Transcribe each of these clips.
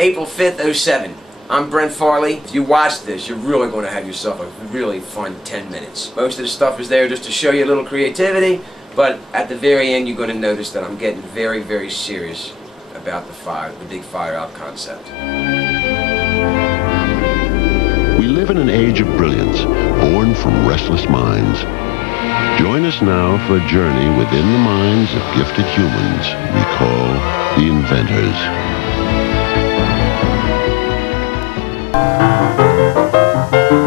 April 5th, '07. I'm Brent Farley. If you watch this, you're really going to have yourself a really fun 10 minutes. Most of the stuff is there just to show you a little creativity, but at the very end you're going to notice that I'm getting very, very serious about the big fire out concept. We live in an age of brilliance, born from restless minds. Join us now for a journey within the minds of gifted humans we call the inventors.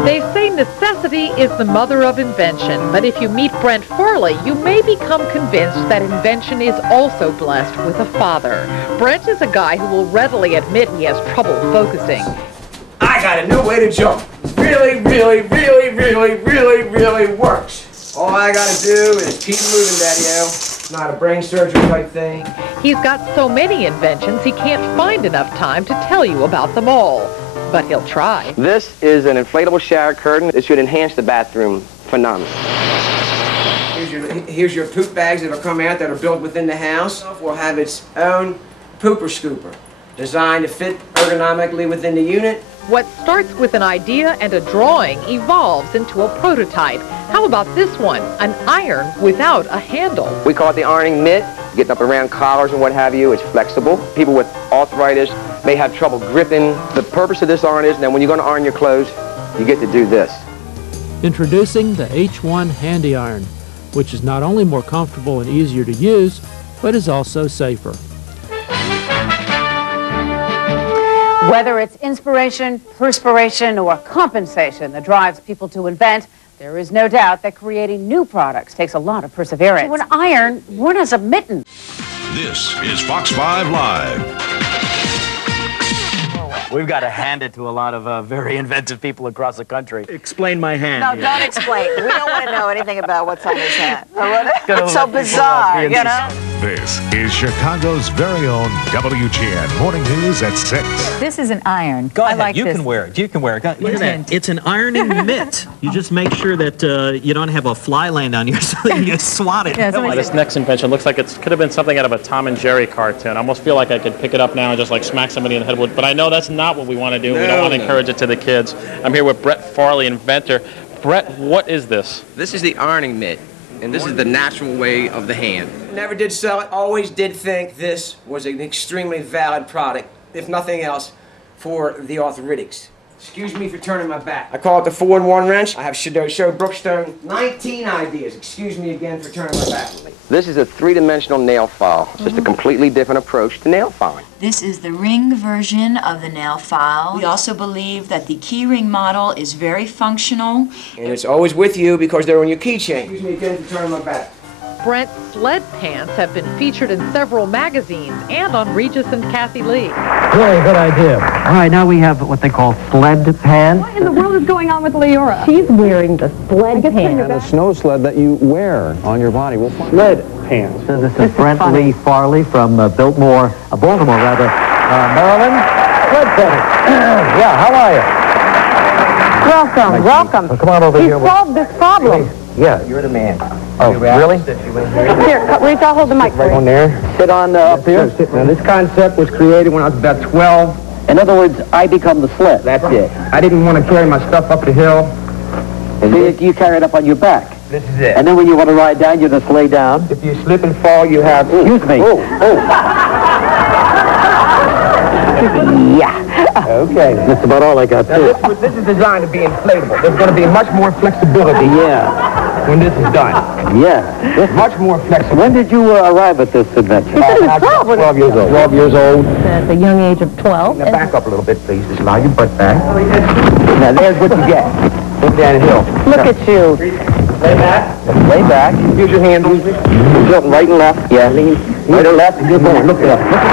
They say necessity is the mother of invention, but if you meet Brent Farley, you may become convinced that invention is also blessed with a father. Brent is a guy who will readily admit he has trouble focusing. I got a new way to jump. Really, really, really, really, really, really works. All I gotta do is keep moving, Daddy-o. It's not a brain surgery type thing. He's got so many inventions he can't find enough time to tell you about them all. But he'll try. This is an inflatable shower curtain. It should enhance the bathroom phenomenally. Here's your poop bags that'll come out that are built within the house. Will have its own pooper scooper, designed to fit ergonomically within the unit. What starts with an idea and a drawing evolves into a prototype. How about this one? An iron without a handle. We call it the ironing mitt. Getting up around collars and what have you, it's flexible. People with arthritis may have trouble gripping. The purpose of this iron is that when you're going to iron your clothes, you get to do this. Introducing the H1 Handy Iron, which is not only more comfortable and easier to use, but is also safer. Whether it's inspiration, perspiration, or compensation that drives people to invent, there is no doubt that creating new products takes a lot of perseverance. So an iron, one has a mitten. This is Fox 5 Live. We've got to hand it to a lot of very inventive people across the country. Explain my hand. No, don't explain. We don't want to know anything about what's on his hand. It's so bizarre, you know? This is Chicago's very own WGN Morning News at 6. This is an iron. Go ahead. Like you this. can wear it. You can wear it. Look at that. It's an ironing mitt. You just make sure that you don't have a fly land on you so that you swat it. Yeah, this next invention looks like it could have been something out of a Tom and Jerry cartoon. I almost feel like I could pick it up now and just like smack somebody in the head with it. But I know that's not what we want to do. We don't want to encourage it to the kids. I'm here with Brent Farley, inventor. Brent, what is this? This is the ironing mitt, and this is the natural way of the hand. Never did sell it. Always did think this was an extremely valid product, if nothing else, for the arthritics. Excuse me for turning my back. I call it the 4-in-1 wrench. I have show Brookstone 19 ideas. Excuse me again for turning my back. This is a three-dimensional nail file. It's just a completely different approach to nail filing. This is the ring version of the nail file. We also believe that the key ring model is very functional. And it's always with you because they're on your keychain. Excuse me again for turning my back. Brent's sled pants have been featured in several magazines and on Regis and Kathy Lee. Really good idea. All right, now we have what they call sled pants. What in the world is going on with Leora? She's wearing the sled pants. And a snow sled that you wear on your body. We'll find sled pants. So this is Brent Lee Farley from Baltimore, rather, Maryland. Sled pants. Yeah, how are you? Welcome, welcome. Well, come on over here. He solved this problem. Yeah, you're the man. Oh, really? Here, Reach, I'll hold the mic for you. On there. Sit on up here. Now, this concept was created when I was about 12. In other words, I become the sled. That's it. I didn't want to carry my stuff up the hill. And you carry it up on your back. This is it. And then when you want to ride down, you just lay down. If you slip and fall, you have... Excuse me. Yeah. Okay. That's about all I got, too. This is designed to be inflatable. There's going to be much more flexibility. Yeah. When this is done. Yeah. Much more flexible. When did you arrive at this invention? 12 years old. 12 years old. At the young age of 12. Now back up a little bit, please. Just allow your butt back. Now, there's what you get. Look down the hill. Look at you. Lay back. Lay back. Use your hand. Tilt right and left. Yeah. Lean. Right and left. Good boy. Look it up. Look it up.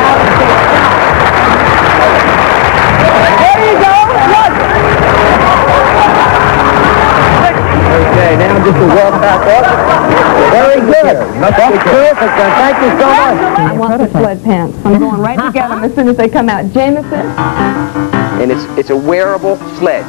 Now just to walk back up. Very good. That's terrific. Thank you so much. I want the sled pants. I'm going right to get them as soon as they come out. Jameson. And it's a wearable sled.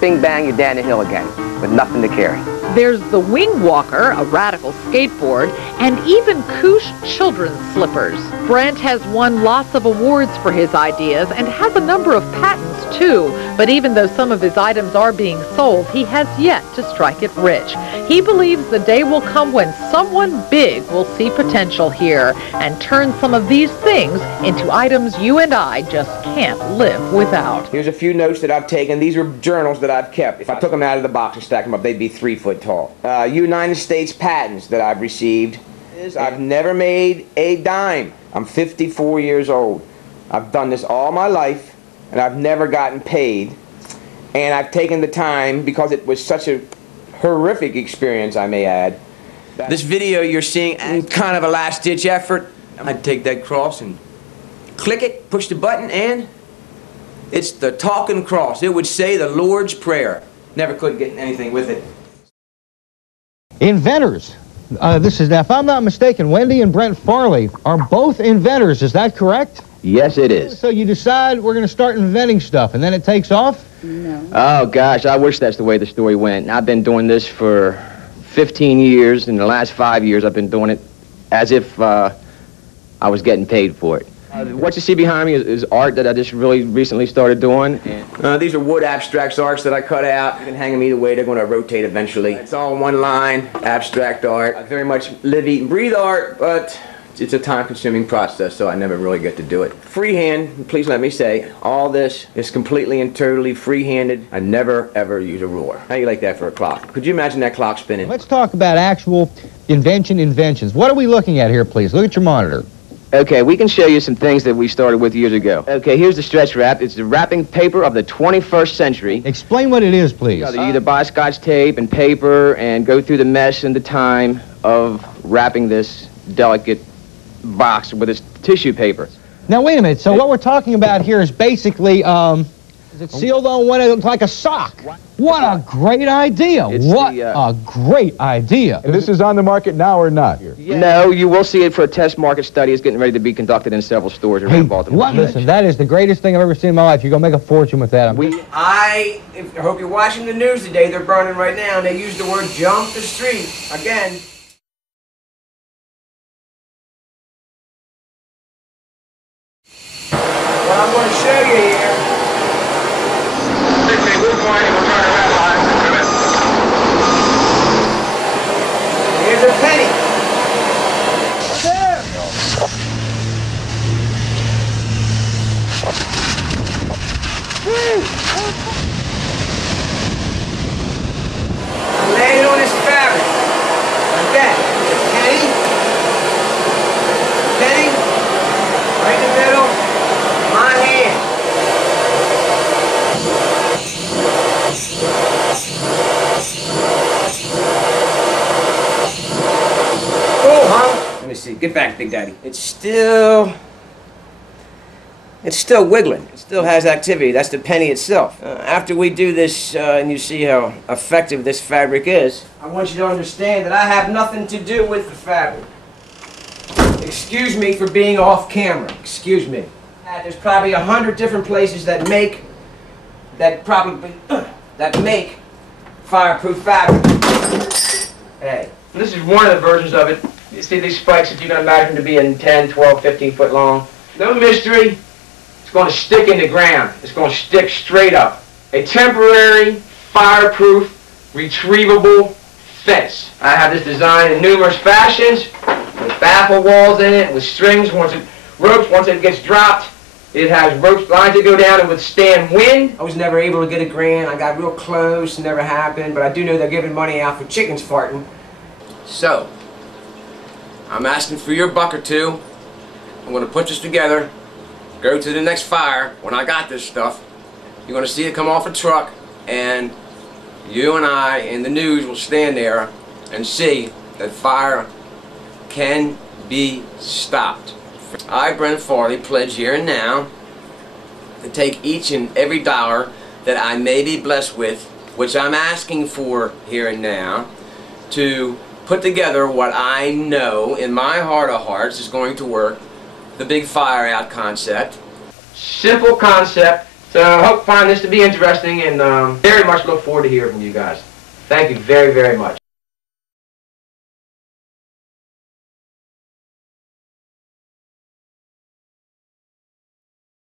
Bing, bang, you're down the hill again with nothing to carry. There's the Wing Walker, a radical skateboard, and even Koosh children's slippers. Brent has won lots of awards for his ideas and has a number of patents too, but even though some of his items are being sold, he has yet to strike it rich. He believes the day will come when someone big will see potential here and turn some of these things into items you and I just can't live without. Here's a few notes that I've taken. These are journals that I've kept. If I took them out of the box and stacked them up, they'd be 3 foot tall. United States patents that I've received. I've never made a dime. I'm 54 years old. I've done this all my life, and I've never gotten paid. And I've taken the time, because it was such a horrific experience, I may add. This video you're seeing is kind of a last-ditch effort. I'd take that cross and click it, push the button, and it's the talking cross. It would say the Lord's Prayer. Never could get anything with it. Inventors. This is, if I'm not mistaken, Wendy and Brent Farley are both inventors. Is that correct? Yes, it is. So you decide we're going to start inventing stuff, and then it takes off? No. Oh, gosh, I wish that's the way the story went. I've been doing this for 15 years. In the last 5 years, I've been doing it as if I was getting paid for it. What you see behind me is art that I just really recently started doing. These are wood abstracts arts that I cut out. You can hang them either way. They're going to rotate eventually. It's all one line, abstract art. I very much live, eat, and breathe art, but it's a time-consuming process, so I never really get to do it. Freehand, please let me say, all this is completely and totally free-handed. I never, ever use a ruler. How do you like that for a clock? Could you imagine that clock spinning? Let's talk about actual inventions. What are we looking at here, please? Look at your monitor. Okay, we can show you some things that we started with years ago. Okay, here's the stretch wrap. It's the wrapping paper of the 21st century. Explain what it is, please. You either buy Scotch tape and paper and go through the mess and the time of wrapping this delicate box with this tissue paper. Now, wait a minute. So what we're talking about here is basically, is it sealed on one end like a sock? What a great idea. What a great idea. And this is on the market now or not? Yeah. No, you will see it for a test market study. It's getting ready to be conducted in several stores around Baltimore. Listen, that is the greatest thing I've ever seen in my life. You're going to make a fortune with that. I hope you're watching the news today. They're burning right now, and they use the word jump the street. Again. What I'm going to show you here. Here's a penny. There. Lay it on this fabric. Like that. Penny. Penny. Right in the middle. My hand. Oh, huh? Let me see. Get back, Big Daddy. It's still wiggling. It still has activity. That's the penny itself. After we do this, and you see how effective this fabric is, I want you to understand that I have nothing to do with the fabric. Excuse me for being off camera. Excuse me. There's probably 100 different places that make fireproof fabric. Hey, this is one of the versions of it. You see these spikes that you can imagine to be in 10, 12, 15 foot long. No mystery. It's going to stick in the ground. It's going to stick straight up. A temporary, fireproof, retrievable fence. I have this design in numerous fashions, with baffle walls in it, with strings, ropes. Once it gets dropped, it has rope lines that go down and withstand wind. I was never able to get a grant. I got real close, never happened, but I do know they're giving money out for chickens farting. So, I'm asking for your buck or two. I'm going to put this together, go to the next fire. When I got this stuff, you're going to see it come off a truck, and you and I in the news will stand there and see that fire can be stopped. I, Brent Farley, pledge here and now to take each and every dollar that I may be blessed with, which I'm asking for here and now, to put together what I know in my heart of hearts is going to work, the big fire out concept. Simple concept, so I hope you find this to be interesting, and very much look forward to hearing from you guys. Thank you very, very much.